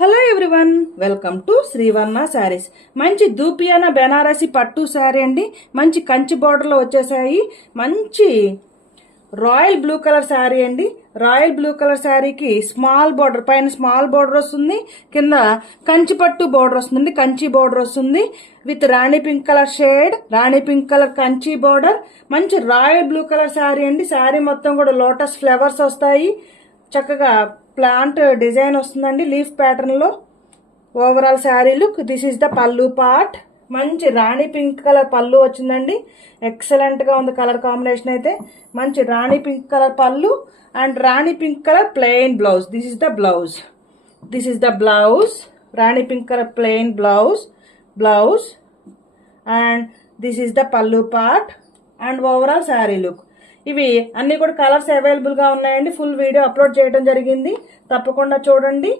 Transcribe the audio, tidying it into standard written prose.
Hello everyone, welcome to Srivarna saris. మంచి దూపియానా బెనారసి పట్టు శారీ అండి. మంచి కంచి బోర్డర్లో వచ్చేసాయి. మంచి రాయల్ బ్లూ కలర్ శారీ అండి. రాయల్ బ్లూ కలర్ శారీకి స్మాల్ బోర్డర్, పైన స్మాల్ బోర్డర్ వస్తుంది, కింద కంచి పట్టు బోర్డర్ వస్తుంది, కంచి బోర్డర్ వస్తుంది with Rani pink colour shade, Rani pink colour Kanchi border. మంచి రాయల్ బ్లూ కలర్ శారీ అండి. శారీ మొత్తం కూడా లోటస్ ఫ్లవర్స్ వస్తాయి. చక్కగా ప్లాంట్ డిజైన్ వస్తుందండి లీఫ్ ప్యాటర్న్ లో. Overall sari look. This is the pallu part. మంచి రాణి పింక్ కలర్ పల్లు వచ్చిందండి. ఎక్సలెంట్ గా ఉంది కలర్ కాంబినేషన్ అయితే. మంచి rani pink colour pallu and rani pink colour plain blouse. This is the blouse. This is the blouse. Rani pink colour plain blouse and this is the pallu part and overall sari look. ఇవి అన్ని కూడా colours available గా ఉన్నాయండి. Full video upload చేయడం జరిగింది, తప్పకుండా చూడండి.